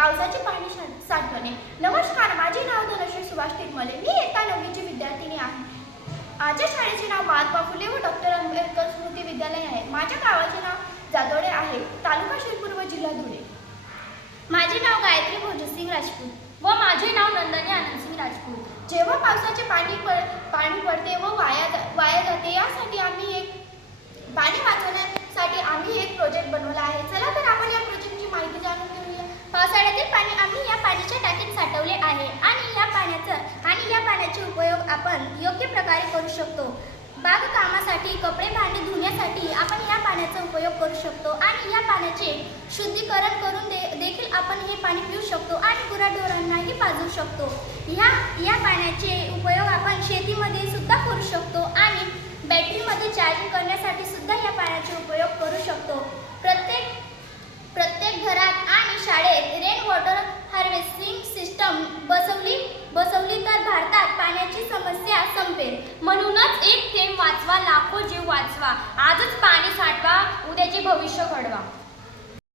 पावसाचे पाणी साठवणे. नमस्कार, माझे नाव धनश्री सुभाष टिरमले. मी इयत्ता 9वीची विद्यार्थिनी आहे. माझ्या शाळेचे नाव महात्मा फुले व डॉक्टर आंबेडकर स्मृती विद्यालय आहे. माझ्या गावाचे नाव जादोडे आहे, तालुका शिरपूर व जिल्हा धुळे. माझे नाव गायत्री भोजसिंग राजपूत व माझे नाव नंदनी आनंदसिंग राजपूत. जेव्हा पावसाचे पाणी पडते व वाया जाते, यासाठी पाणी वाचवण्यासाठी आम्ही एक प्रोजेक्ट बनवला आहे. चला तर आपण या प्रोजेक्टची माहिती जाणून घेऊया. पावसाळ्यातील पाणी आम्ही या पाण्याच्या टाकीत साठवले आहे आणि या पाण्याचे उपयोग आपण योग्य प्रकारे करू शकतो. बागकामासाठी, कपडे भांडी धुण्यासाठी आपण या पाण्याचा उपयोग करू शकतो आणि या पाण्याचे शुद्धीकरण करून देखील आपण हे पाणी पिऊ शकतो आणि गुराढोरांनाही पाजू शकतो. या पाण्याचे उपयोग आपण शेतीमध्ये सुद्धा करू शकतो आणि बॅटरीमध्ये चार्जिंग करण्यासाठी सुद्धा या पाण्याचे उपयोग करू शकतो. प्रत्येक घरात आणि शाळेत रेन वॉटर हार्वेस्टिंग सिस्टम बसवली तर भारतात पाण्याची समस्या संपेल. म्हणूनच एक थेंब वाचवा, लाखो जीव वाचवा. आजच पाणी साठवा, उद्याचे भविष्य घडवा.